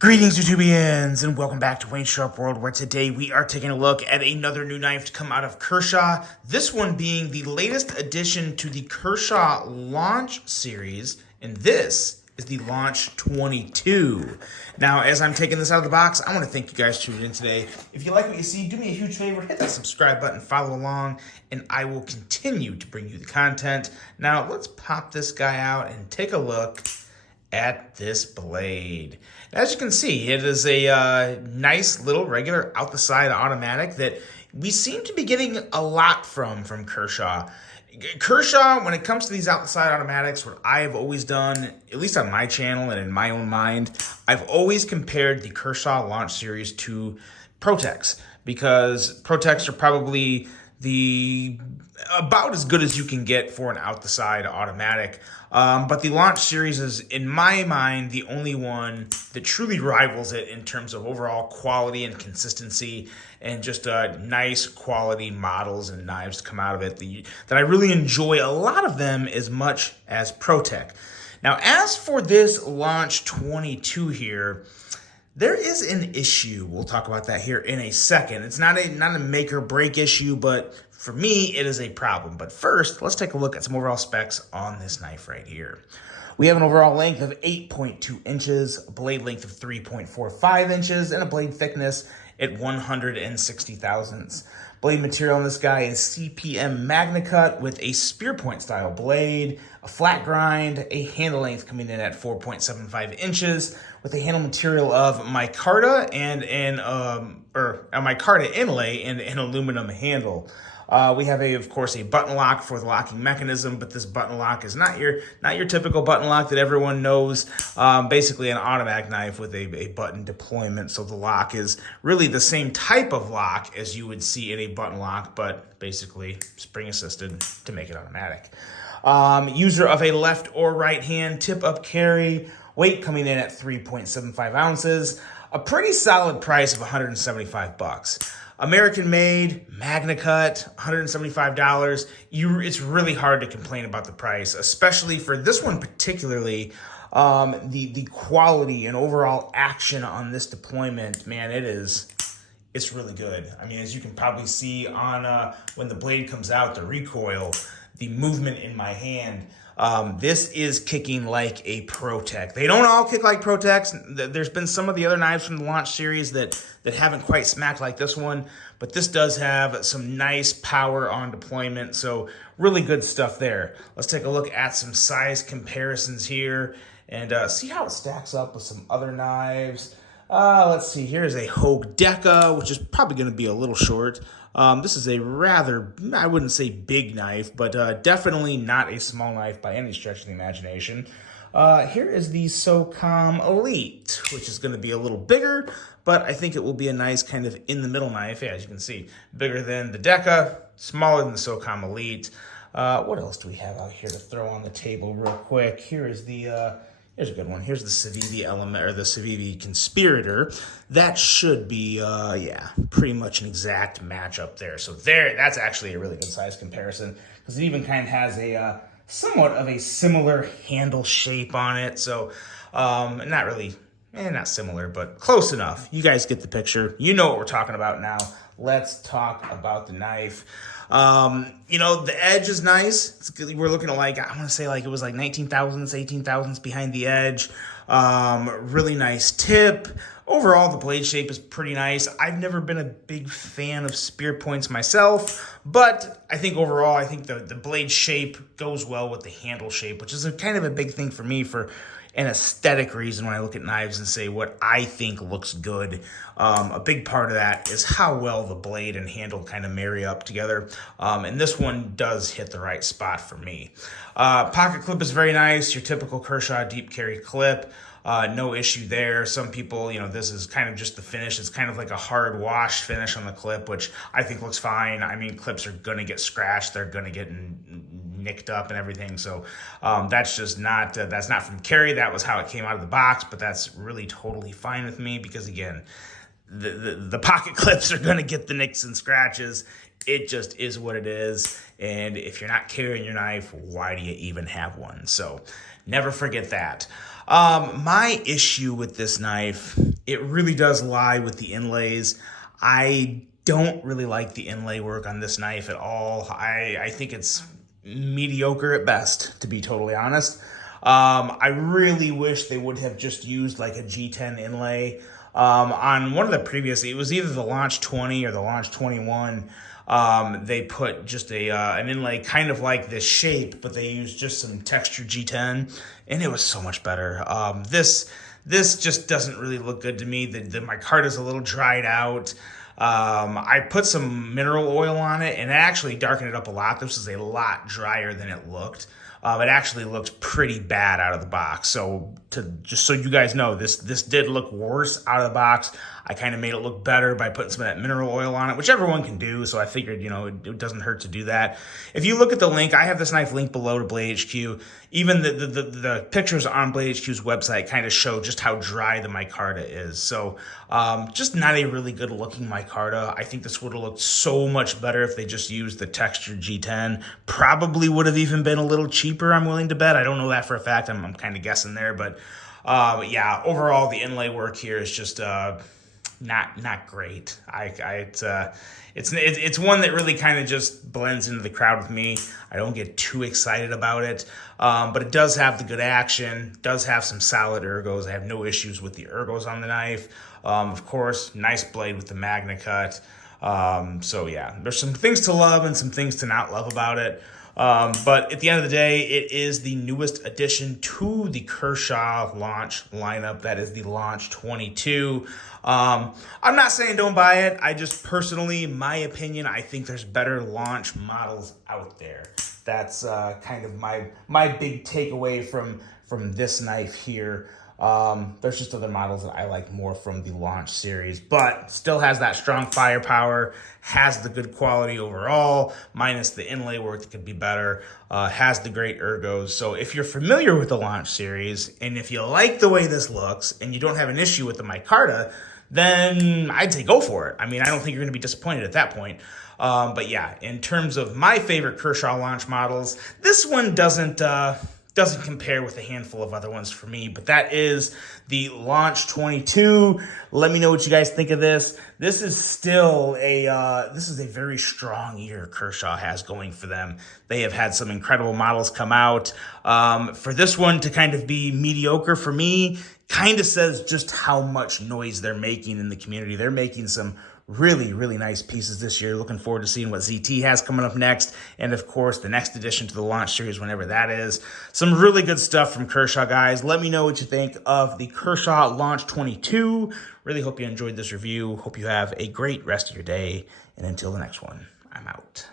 Greetings, YouTubians, and welcome back to Wayne Sharp World, where today we are taking a look at another new knife to come out of Kershaw. This one being the latest addition to the Kershaw Launch Series, and this is the Launch 22. Now, as I'm taking this out of the box, I want to thank you guys for tuning in today. If you like what you see, do me a huge favor, hit that subscribe button, follow along, and I will continue to bring you the content. Now, let's pop this guy out and take a look at this blade. As you can see, it is a nice little regular out the side automatic that we seem to be getting a lot from Kershaw. Kershaw, when it comes to these out the side automatics, what I have always done, at least on my channel and in my own mind, I've always compared the Kershaw Launch Series to Protex, because Protex are probably about as good as you can get for an out the side automatic. But the Launch Series is, in my mind, the only one that truly rivals it in terms of overall quality and consistency, and just nice quality models and knives to come out of it that I really enjoy a lot of them as much as Protec. Now, as for this Launch 22 here, there is an issue. We'll talk about that here in a second. It's not a make or break issue, but for me, it is a problem. But first, let's take a look at some overall specs on this knife right here. We have an overall length of 8.2 inches, a blade length of 3.45 inches, and a blade thickness at 160 thousandths. Blade material on this guy is CPM MagnaCut with a spear point style blade, a flat grind, a handle length coming in at 4.75 inches, with a handle material of micarta and a micarta inlay and an aluminum handle. We have of course, a button lock for the locking mechanism, but this button lock is not your typical button lock that everyone knows. Basically, an automatic knife with a button deployment, so the lock is really the same type of lock as you would see in a button lock, but basically spring assisted to make it automatic. User of a left or right hand tip up carry, weight coming in at 3.75 ounces, a pretty solid price of $175. American made, MagnaCut, $175. It's really hard to complain about the price, especially for this one particularly. The quality and overall action on this deployment, man, it's really good. I mean, as you can probably see on when the blade comes out, the recoil, the movement in my hand, this is kicking like a Protec. They don't all kick like Protecs. There's been some of the other knives from the Launch Series that haven't quite smacked like this one, but this does have some nice power on deployment, so really good stuff there. Let's take a look at some size comparisons here and see how it stacks up with some other knives. Let's see, here's a Hogue Deca, which is probably going to be a little short. This is a rather, I wouldn't say big knife, but definitely not a small knife by any stretch of the imagination. Here is the SOCOM Elite, which is going to be a little bigger, but I think it will be a nice kind of in-the-middle knife. Yeah, as you can see, bigger than the Deca, smaller than the SOCOM Elite. What else do we have out here to throw on the table real quick? Here's a good one. Here's the Civivi Element, or the Civivi Conspirator. That should be, yeah, pretty much an exact match up there. So that's actually a really good size comparison, because it even kind of has a somewhat of a similar handle shape on it. So not really, not similar, but close enough. You guys get the picture. You know what we're talking about now. Let's talk about the knife. The edge is nice. We're looking at I want to say it was like 19 thousandths, 18 thousandths behind the edge. Really nice tip. Overall, the blade shape is pretty nice. I've never been a big fan of spear points myself, but I think overall, the blade shape goes well with the handle shape, which is kind of a big thing for me for an aesthetic reason when I look at knives and say what I think looks good. A big part of that is how well the blade and handle kind of marry up together. And this one does hit the right spot for me. Pocket clip is very nice, your typical Kershaw deep carry clip. No issue there. Some people, this is kind of just the finish. It's kind of like a hard wash finish on the clip, which I think looks fine. I mean, clips are going to get scratched. They're going to get nicked up and everything. So that's just not, that's not from Kerry. That was how it came out of the box, but that's really totally fine with me because, again, the pocket clips are going to get the nicks and scratches. It just is what it is. And if you're not carrying your knife, why do you even have one? So never forget that. My issue with this knife it really does lie with the inlays. I don't really like the inlay work on this knife at all. I think it's mediocre at best, to be totally honest. I really wish they would have just used like a G10 inlay. On one of the previous, it was either the Launch 20 or the Launch 21. They put just an inlay kind of like this shape, but they used just some textured G10, and it was so much better. This just doesn't really look good to me. The micarta's a little dried out. I put some mineral oil on it, and it actually darkened it up a lot. This is a lot drier than it looked. It actually looked pretty bad out of the box. So just so you guys know, this did look worse out of the box. I kind of made it look better by putting some of that mineral oil on it, which everyone can do. So I figured, it doesn't hurt to do that. If you look at the link, I have this knife linked below to Blade HQ. Even the pictures on Blade HQ's website kind of show just how dry the micarta is. So just not a really good looking micarta. I think this would have looked so much better if they just used the textured G10. Probably would have even been a little cheaper, I'm willing to bet. I don't know that for a fact. I'm kind of guessing there. But yeah, overall, the inlay work here is just not great. It's one that really kind of just blends into the crowd with me. I don't get too excited about it, but it does have the good action, does have some solid ergos. I have no issues with the ergos on the knife. Of course, nice blade with the Magna Cut. So yeah, there's some things to love and some things to not love about it. But at the end of the day, it is the newest addition to the Kershaw launch lineup. That is the Launch 22. I'm not saying don't buy it. I just personally, my opinion, I think there's better launch models out there. That's kind of my big takeaway from this knife here. There's just other models that I like more from the Launch series, but still has that strong firepower, has the good quality overall, minus the inlay work that could be better, has the great ergos. So if you're familiar with the Launch series, and if you like the way this looks, and you don't have an issue with the micarta, then I'd say go for it. I mean, I don't think you're going to be disappointed at that point. But yeah, in terms of my favorite Kershaw launch models, this one doesn't compare with a handful of other ones for me, but that is the Launch 22. Let me know what you guys think of this. This is still this is a very strong year Kershaw has going for them. They have had some incredible models come out. For this one to kind of be mediocre for me, kind of says just how much noise they're making in the community. They're making some really, really nice pieces this year. Looking forward to seeing what ZT has coming up next. And of course, the next addition to the Launch series, whenever that is. Some really good stuff from Kershaw, guys. Let me know what you think of the Kershaw Launch 22. Really hope you enjoyed this review. Hope you have a great rest of your day. And until the next one, I'm out.